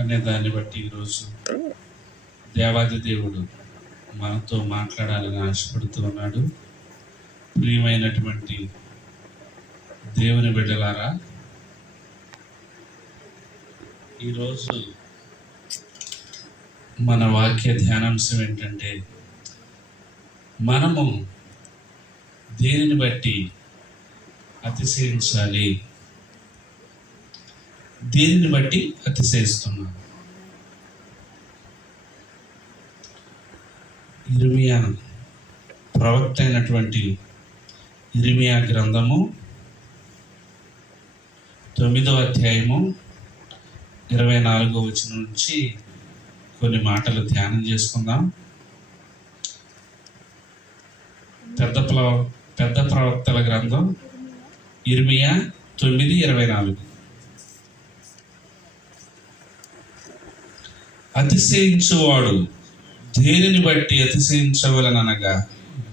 అనే దాన్ని బట్టి ఈరోజు దేవాది దేవుడు మనతో మాట్లాడాలని ఆశపడుతూ ఉన్నాడు. ప్రియమైనటువంటి దేవుని బిడ్డలారా, ఈరోజు మన వాక్య ధ్యానాంశం ఏంటంటే, మనము దేనిని బట్టి అతిశయించాలి, దేనిని బట్టి అతిశయిస్తున్నాం. ఇర్మియా ప్రవక్త అయినటువంటి ఇర్మియా గ్రంథము 9వ అధ్యాయము 24వ వచనం నుంచి కొన్ని మాటలు ధ్యానం చేసుకుందాం. పెద్ద ప్రవక్తల గ్రంథం ఇర్మియా 9:24. అతిశయించువాడు దేనిని బట్టి అతిశయించవలననగా,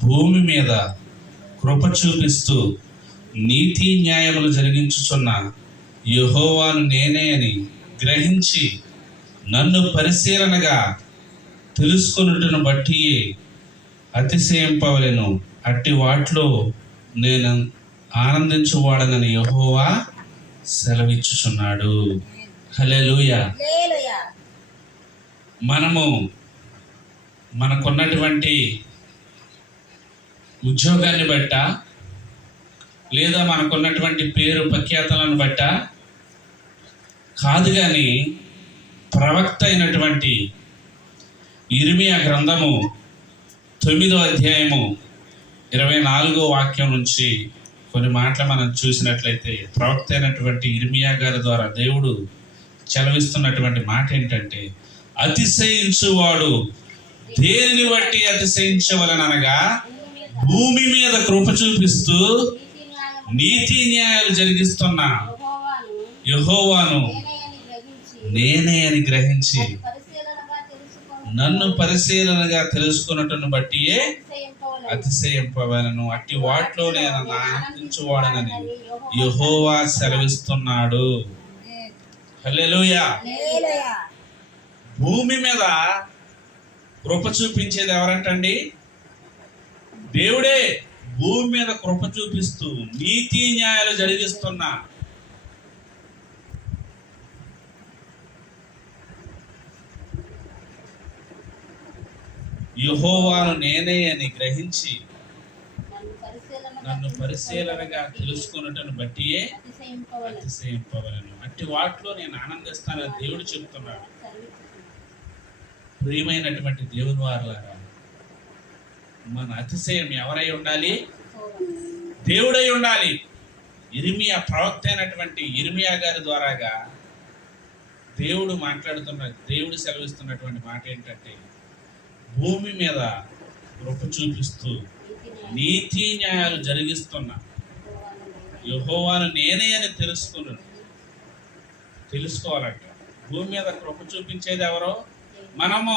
భూమి మీద కృప చూపిస్తూ నీతి న్యాయములు జరిగించుచున్న యెహోవాను నేనే అని గ్రహించి నన్ను పరిశీలనగా తెలుసుకొనుటను బట్టి అతిశయింపవలెను. అట్టి వాటిలో నేను ఆనందించువాడనని యెహోవా సెలవిచ్చుచున్నాడు. హల్లెలూయా. మనకున్నటువంటి ఉద్యోగాన్ని బట్ట, లేదా మనకున్నటువంటి పేరు ప్రఖ్యాతలను బట్ట కాదు, కానీ ప్రవక్త అయినటువంటి ఇర్మియా గ్రంథము 9వ అధ్యాయము 24వ వాక్యం నుంచి కొన్ని మాటలు మనం చూసినట్లయితే, ప్రవక్త అయినటువంటి ఇర్మియా గారి ద్వారా దేవుడు చెలవిస్తున్నటువంటి మాట ఏంటంటే, అతిశయించువాడు దేనిని బట్టి అతిశయించవలననగా, భూమి మీద కృప చూపిస్తూ నీతి న్యాయాలు జరిగిస్తున్న యెహోవాను నేనే అని గ్రహించి నన్ను పరిశీలనగా తెలుసుకున్నట్టును బట్టియే అతిశయింపవలెను. అట్టి వాటిలో నేను ఆనందించువాడనని యెహోవా సెలవిస్తున్నాడు. హల్లెలూయా. భూమి మీద కృప చూపించేది ఎవరంటండి? దేవుడే. భూమి మీద కృప చూపిస్తూ నీతి న్యాయాలు జరిగిస్తున్న యెహోవాను నేనే అని గ్రహించి నన్ను పరిశీలనగా తెలుసుకున్నటను బట్టియే అతిశయింపవలెను. అట్టి వాటిలో నేను ఆనందిస్తానని దేవుడు చెప్తున్నాడు. ప్రియమైనటువంటి దేవుని వారలారా, మన అతిశయం ఎవరై ఉండాలి? దేవుడై ఉండాలి. ఇర్మియా ప్రవక్త అయినటువంటి ఇర్మియా గారి ద్వారాగా దేవుడు సెలవిస్తున్నటువంటి మాట ఏంటంటే, భూమి మీద కృప చూపిస్తూ నీతి న్యాయాలు జరిగిస్తున్న యెహోవాను నేనే అని తెలుసుకోవాలంట. భూమి మీద కృప చూపించేది ఎవరో? మనము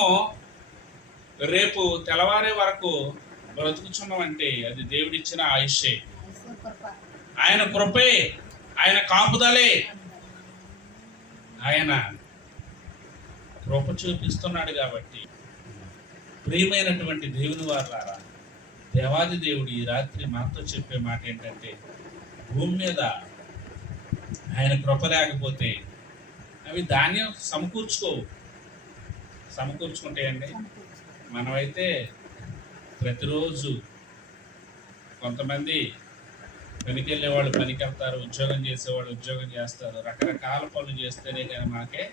రేపు తెల్లవారే వరకు బ్రతుకుచున్నామంటే అది దేవుడిచ్చిన ఆయుష్యే, ఆయన కృపే, ఆయన కాపుదలే. ఆయన కృప చూపిస్తున్నాడు కాబట్టి, ప్రియమైనటువంటి దేవుని వారలారా, దేవాది దేవుడు ఈ రాత్రి మాతో చెప్పే మాట ఏంటంటే, భూమి మీద ఆయన కృప లేకపోతే అవి ధాన్యం సమకూర్చుకుంటాయండి. మనమైతే ప్రతిరోజు కొంతమంది పనికి వెళ్ళేవాళ్ళు పనికి వెళ్తారు, ఉద్యోగం చేసేవాళ్ళు ఉద్యోగం చేస్తారు, రకరకాల పనులు చేస్తేనే కానీ మాకే.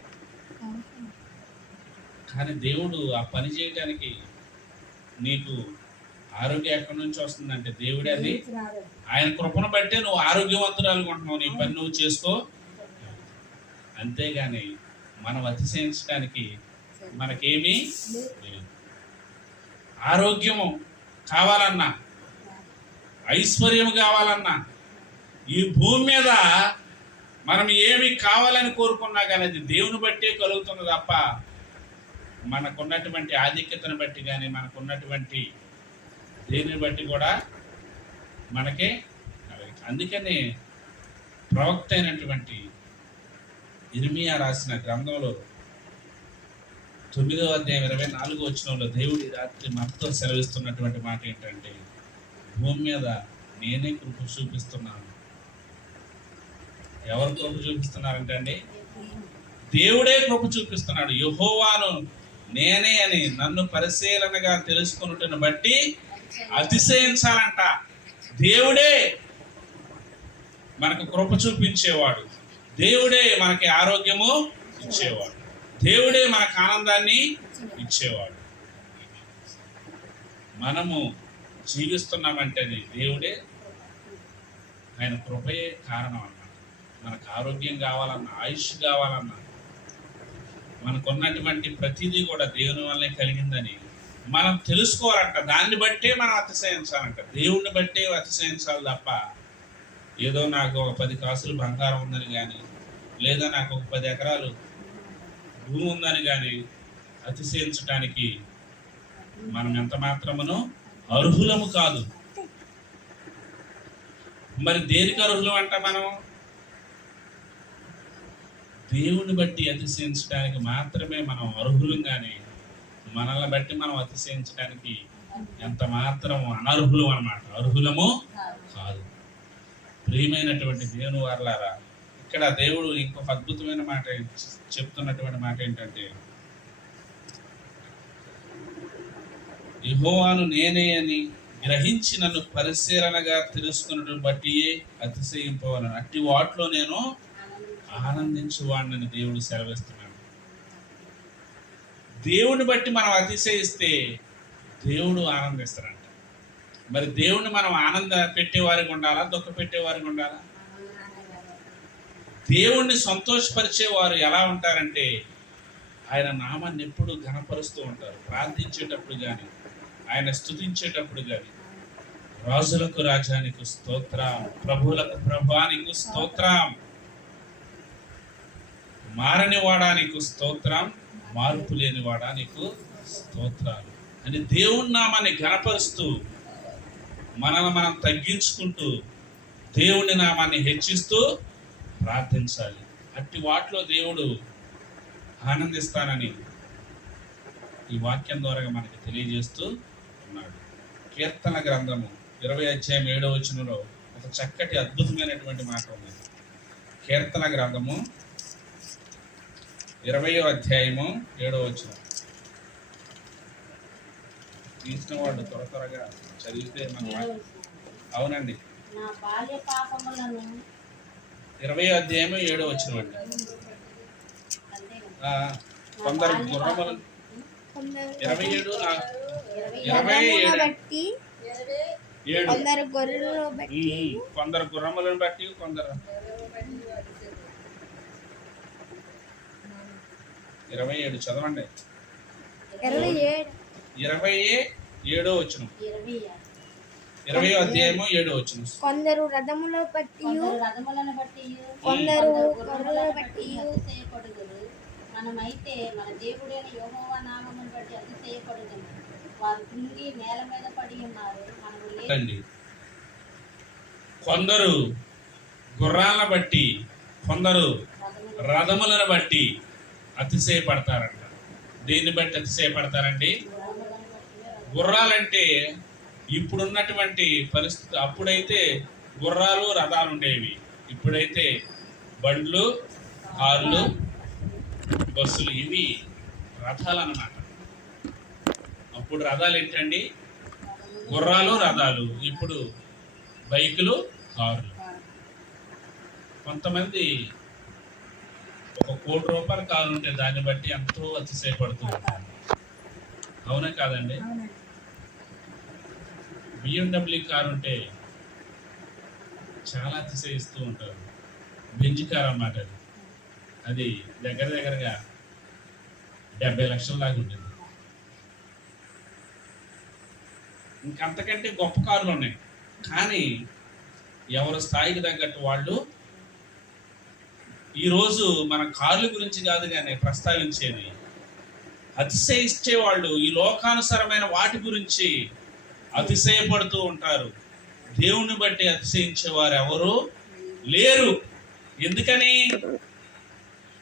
కానీ దేవుడు ఆ పని చేయడానికి నీకు ఆరోగ్యం ఎక్కడి నుంచి వస్తుందంటే దేవుడే అది. ఆయన కృపను బట్టే నువ్వు ఆరోగ్యవంతురాలుగా ఉంటున్నావు. నీ పని నువ్వు చేసుకో. అంతేగాని మనం అతిశయించడానికి మనకేమీ లేదు. ఆరోగ్యము కావాలన్నా, ఐశ్వర్యము కావాలన్నా, ఈ భూమి మీద మనం ఏమి కావాలని కోరుకున్నా కానీ అది దేవుని బట్టే కలుగుతుంది తప్ప మనకున్నటువంటి ఆధిక్యతను బట్టి కానీ, మనకున్నటువంటి దేనిని బట్టి కూడా మనకే. అందుకనే ప్రవక్త అయినటువంటి ఇర్మియా రాసిన గ్రంథంలో 9వ అధ్యాయం 24వ వచనంలో దేవుడి రాత్రి మనతో సెలవిస్తున్నటువంటి మాట ఏంటంటే, భూమి మీద నేనే కృప చూపిస్తున్నాను. ఎవరు కృప చూపిస్తున్నారంటే అండి, దేవుడే కృప చూపిస్తున్నాడు. యెహోవాను నేనే అని నన్ను పరిశీలనగా తెలుసుకున్నట్టును బట్టి అతిశయించాలంట. దేవుడే మనకు కృప చూపించేవాడు, దేవుడే మనకి ఆరోగ్యము ఇచ్చేవాడు, దేవుడే మనకు ఆనందాన్ని ఇచ్చేవాడు. మనము జీవిస్తున్నామంటే దేవుడే, ఆయన కృపయే కారణం అన్నమాట. మనకు ఆరోగ్యం కావాలన్నా, ఆయుష్ కావాలన్నా, మనకున్నటువంటి ప్రతిదీ కూడా దేవుని వల్లే కలిగిందని మనం తెలుసుకోవాలంట. దాన్ని బట్టే మనం అతిశయించాలంట. దేవుణ్ణి బట్టే అతిశయించాలి తప్ప ఏదో నాకు ఒక 10 కాసులు బంగారం ఉందని కానీ, లేదా నాకు ఒక 10 ఎకరాలు భూమి ఉందని కానీ అతిశయించడానికి మనం ఎంత మాత్రమును అర్హులము కాదు. మరి దేనికి అర్హులం అంట? మనం దేవుని బట్టి అతిశయించడానికి మాత్రమే మనం అర్హులం, కానీ మనల్ని బట్టి మనం అతిశయించడానికి ఎంత మాత్రం అనర్హులం అన్నమాట. అర్హులము కాదు. ప్రియమైనటువంటి దేవుని వారలారా, ఇక్కడ దేవుడు ఇంకొక అద్భుతమైన మాట చెప్తున్నటువంటి మాట ఏంటంటే, యెహోవాను నేనే అని గ్రహించి నన్ను పరిశీలనగా తెలుసుకున్నటువంటి బట్టి అతిశయింపవలను, అట్టి వాటిలో నేను ఆనందించువాడిని దేవుడు సెలవిస్తున్నాడు. దేవుని బట్టి మనం అతిశయిస్తే దేవుడు ఆనందిస్తాడంట. మరి దేవుణ్ణి మనం ఆనంద పెట్టేవారికి ఉండాలా, దుఃఖ పెట్టేవారికి ఉండాలా? దేవుణ్ణి సంతోషపరిచేవారు ఎలా ఉంటారంటే, ఆయన నామాన్ని ఎప్పుడు ఘనపరుస్తూ ఉంటారు. ప్రార్థించేటప్పుడు కానీ, ఆయన స్తుతించేటప్పుడు కానీ, రాజులకు రాజానికి స్తోత్రం, ప్రభువులకు ప్రభువానికి స్తోత్రం, మారని వాడానికి స్తోత్రం, మార్పు లేని వాడానికి స్తోత్రాలు అని దేవుని నామాన్ని ఘనపరుస్తూ, మనల్ని మనం తగ్గించుకుంటూ దేవుని నామాన్ని హెచ్చిస్తూ ప్రార్థించాలి. అట్టి వాటిలో దేవుడు ఆనందిస్తానని ఈ వాక్యం ద్వారా మనకి తెలియజేస్తూ ఉన్నాడు. కీర్తన గ్రంథము 20వ అధ్యాయం 7వ వచనంలో ఒక చక్కటి అద్భుతమైనటువంటి మాట ఉంది. కీర్తన గ్రంథము 20వ అధ్యాయము 7వ వచనం. తీసిన వాళ్ళు త్వరగా చదివితే మన అవునండి. 20వ అధ్యాయము 7వ వచనం అండి. కొందరు గుర్రములను 27 కొందరు గుర్రములను బట్టి కొందరు 27 చదవండి. 27వ వచనం. 20వ అధ్యాయము 7వ వచనం. కొందరు రథములను బట్టి కొందరు గొర్రెలను బట్టి మనమైతే మన దేవుడైన యెహోవా నామమును బట్టి అతిశయపడుదుము. వారు కృంగి నేల మీద పడి ఉన్నారు. మనము కొందరు గుర్రాలను బట్టి కొందరు రథములను బట్టి అతిశయపడతారంట. దేన్ని బట్టి అతిశయపడతారండి? గుర్రాలంటే ఇప్పుడున్నటువంటి పరిస్థితి. అప్పుడైతే గుర్రాలు రథాలు ఉండేవి, ఇప్పుడైతే బండ్లు, కార్లు, బస్సులు, ఇవి రథాలు అన్నమాట. అప్పుడు రథాలు ఏంటండి? గుర్రాలు, రథాలు. ఇప్పుడు బైకులు, కార్లు. కొంతమంది ఒక ₹1,00,00,000 కారు ఉంటే దాన్ని బట్టి ఎంతో అతిశయపడుతూ ఉంటారు. అవునా కాదండి? BMW కారు ఉంటే చాలా అతిశయిస్తూ ఉంటారు. బెంజ్ కారు అన్నమాట. అది దగ్గరగా 70 లక్షల దాకా ఉంటుంది. ఇంకంతకంటే గొప్ప కార్లు ఉన్నాయి. కానీ ఎవరి స్థాయికి తగ్గట్టు వాళ్ళు. ఈరోజు మన కార్ల గురించి కాదు కానీ ప్రస్తావించేది, అతిశయిచ్చే వాళ్ళు ఈ లోకానుసారమైన వాటి గురించి అతిశయపడుతూ ఉంటారు. దేవుని బట్టి అతిశయించేవారు ఎవరు లేరు. ఎందుకని?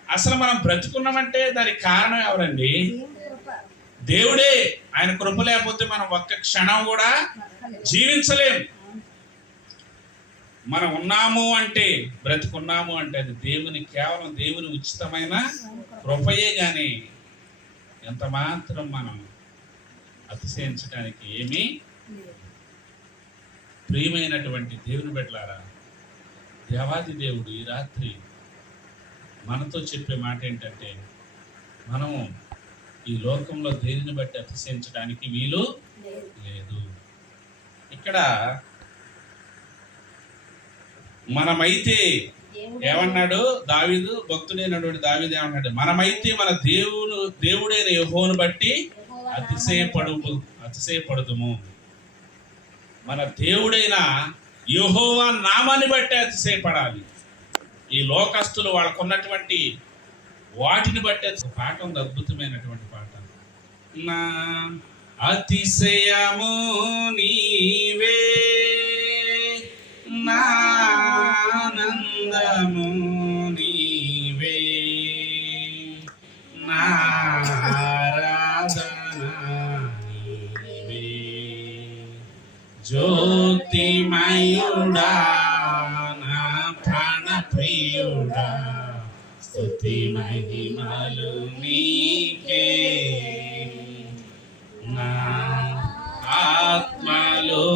అసలు మనం బ్రతుకున్నామంటే దానికి కారణం ఎవరండి? దేవుడే. ఆయన కృప లేకపోతే మనం ఒక్క క్షణం కూడా జీవించలేం. మనం ఉన్నాము అంటే, బ్రతికున్నాము అంటే అది దేవుని, కేవలం దేవుని ఉచితమైన కృపయే. కానీ ఎంత మాత్రం మనం అతిశయించడానికి ఏమీ. ప్రియమైనటువంటి దేవుని బిడ్డలారా, దేవాది దేవుడు ఈ రాత్రి మనతో చెప్పే మాట ఏంటంటే, మనము ఈ లోకంలో దేనిని బట్టి అతిశయించడానికి వీలు లేదు. ఇక్కడ మనమైతే ఏమన్నాడు దావీదు, భక్తుడైనటువంటి దావీదు ఏమన్నాడు, మనమైతే మన దేవుడైన యెహోవాను బట్టి అతిశయపడుదుము. మన దేవుడైన యెహోవా నామాన్ని బట్టి అతిశయపడాలి. ఈ లోకస్తులు వాళ్ళకున్నటువంటి వాటిని బట్టి. పాట ఉంది, అద్భుతమైనటువంటి పాట. నా అతిశయము నీవే, నా ఆనందము నీవే, నా ఆరాధన నీవే, జ్యోతిమయుడా నా ప్రాణ ప్రియుడా, స్తుతి మహిమలు నీకే. నా ఆత్మలో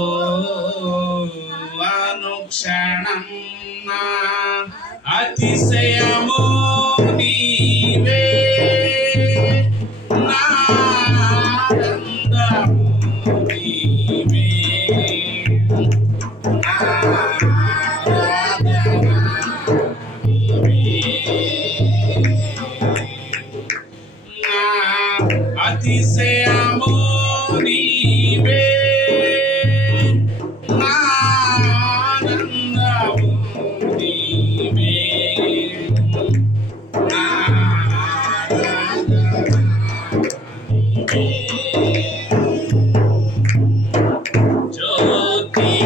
అనుక్షణం నా అతిశయము నీవే, నా ఆనందము నీవే, నా ఆరాధన నీవే, నా అతిశయము నీవే, నా ఆనందము నీవే, నా ఆరాధన నీవే, జ్యోతిమయుడా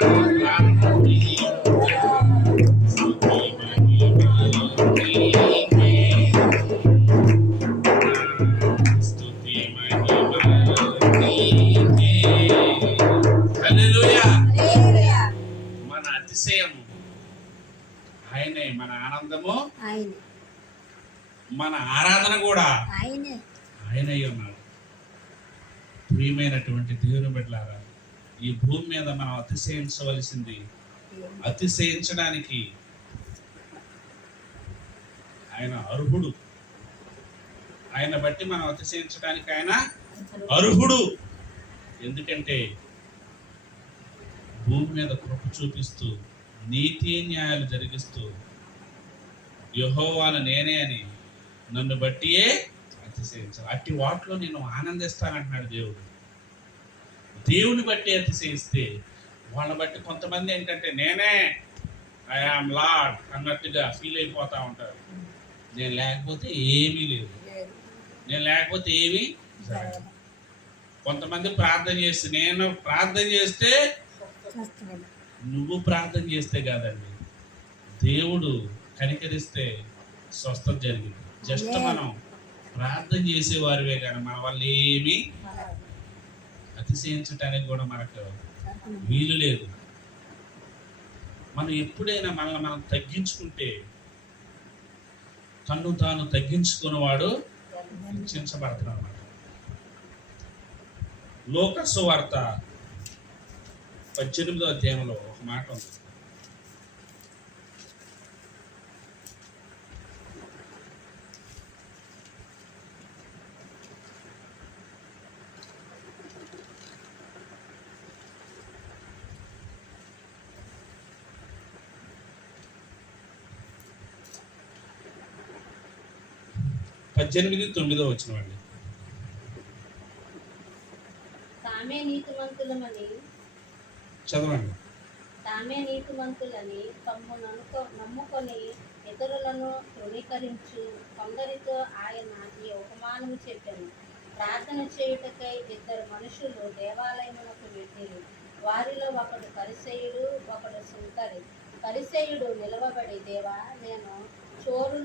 ప్రాణప్రియుడా, స్తుతి మహిమలు నీకే. స్తుతి మహిమలు నీకే. హల్లెలూయా. మన అతిశయము ఆయనే, మన ఆనందము ఆయనే, మన ఆరాధన కూడా ఆయనే. ఆయనై ఉన్నాడు. ప్రియమైనటువంటి దేవుని బిడ్డలారా, ఈ భూమి మీద మనం అతిశయించవలసింది, అతిశయించడానికి ఆయన అర్హుడు. ఆయన బట్టి మనం అతిశయించడానికి ఆయన అర్హుడు. ఎందుకంటే భూమి మీద కృప చూపిస్తూ, నీతి న్యాయాలు జరిగిస్తూ, యెహోవాను నేనే అని నన్ను బట్టియే అతిశయించాలి. అట్టి వాటిలో నేను ఆనందిస్తానంటున్నాడు దేవుడు. దేవుని బట్టి అతిశయిస్తే వాళ్ళని బట్టి కొంతమంది ఏంటంటే నేనే ఐ ఆమ్ లార్డ్ అన్నట్టుగా ఫీల్ అయిపోతూ ఉంటారు. నేను లేకపోతే ఏమీ లేదు, నేను లేకపోతే ఏమీ జరగదు. కొంతమంది ప్రార్థన చేస్తే, నేను ప్రార్థన చేస్తే, నువ్వు ప్రార్థన చేస్తే కాదండి, దేవుడు కనికరిస్తే స్వస్థత జరిగింది. జస్ట్ మనం ప్రార్థన చేసేవారివే కానీ మన వల్ల ఏమీ అతిశయించడానికి కూడా మనకు వీలు లేదు. మనం ఎప్పుడైనా మనల్ని మనం తగ్గించుకుంటే, తన్ను తాను తగ్గించుకున్నవాడు హెచ్చించబడతాడు అన్నమాట. లోక సువార్త 18వ అధ్యాయంలో ఒక మాట ఉంది. పద్దెనిమిది 9 వచ్చినవండి. తామే నీతిమంతులమని చదవండి. తామే నీతిమంతులని నమ్ముకొని ఇతరులను తృణీకరించు కొందరితో ఆయన ఈ ఉపమానము చెప్పాను. ప్రార్థన చేయుటకై 2 మనుషులు దేవాలయమునకు వెళ్ళిరి. వారిలో ఒకడు పరిసయ్యుడు, ఒకడు సుంకరి. పరిసయ్యుడు నిలవబడి, దేవా, నేను చోరులు